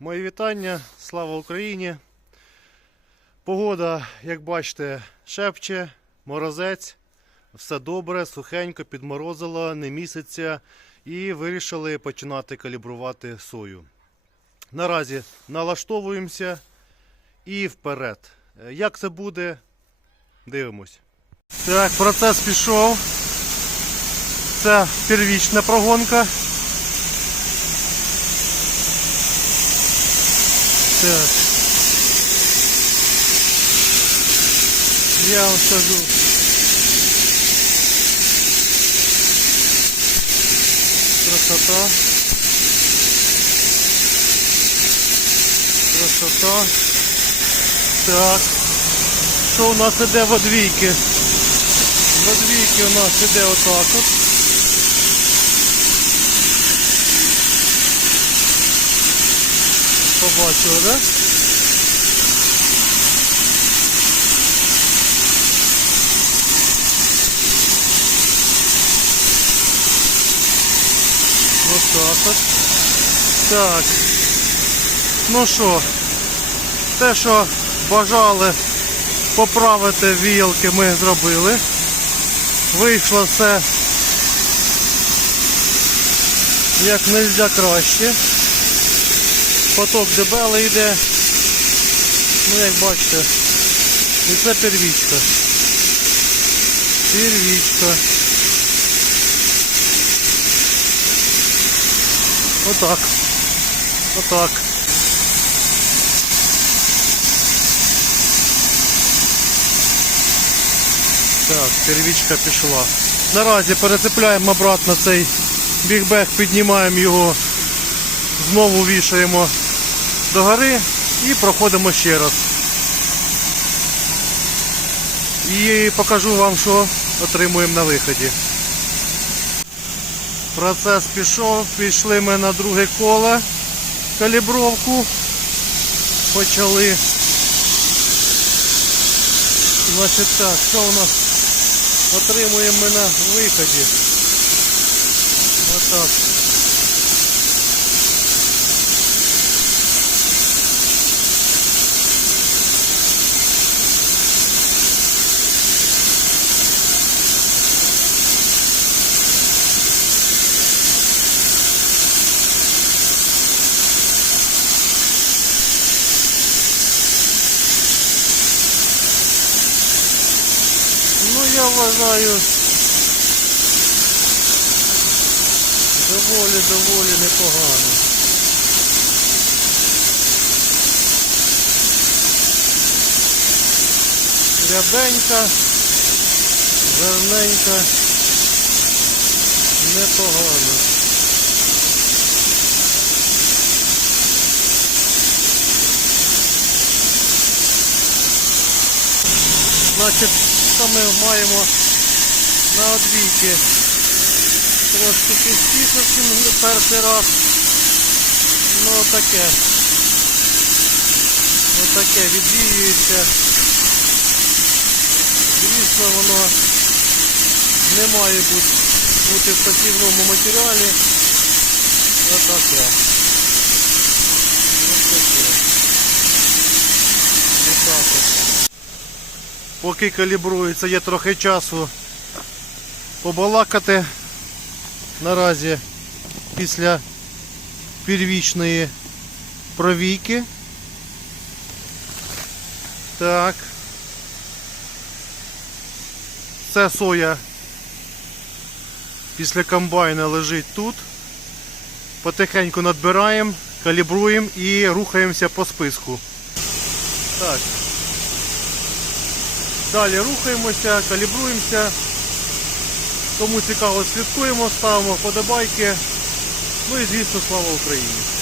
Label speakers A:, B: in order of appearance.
A: Мої вітання, слава Україні. Погода, як бачите, шепче, морозець, все добре, сухенько, підморозило, не місяця і вирішили починати калібрувати сою. Наразі налаштовуємося і вперед. Як це буде, дивимось. Так, процес пішов. Це первічна прогонка. Так. Я вам скажу. Красота. Красота. Так. Що у нас іде в одвійки? В одвійки у нас іде отак от. Побачили, так от. Так. Ну що, те, що бажали поправити віялки, ми зробили. Вийшло все як нельзя краще. Поток дебелий йде. Ну як бачите. І це первічка. Первічка. Отак. Отак. Так, первічка пішла. Наразі перецепляємо обратно цей бігбег, піднімаємо його, знову вішаємо до гори і проходимо ще раз. І покажу вам, що отримуємо на виході. Процес пішов, пішли ми на друге коло калібровку. Почали. Значить так, що у нас отримуємо ми на виході? Отак. Ну я вважаю доволі, доволі непогано. Рябенька, жирненька, непогано. Значить, ми маємо на одвійки? Трошки частіше, ніж перший раз. Ну таке. Отаке відвіюється. Звісно, воно не має бути, в пасівному матеріалі. Отаке. Ось таке. Отак от. Поки калібрується, є трохи часу побалакати наразі після первічної провійки. Так. Це соя після комбайна лежить тут. Потихеньку надбираємо, калібруємо і рухаємося по списку. Так. Далі рухаємося, калібруємося. Кому цікаво, слідкуємо, ставимо вподобайки. Ну і звісно, слава Україні!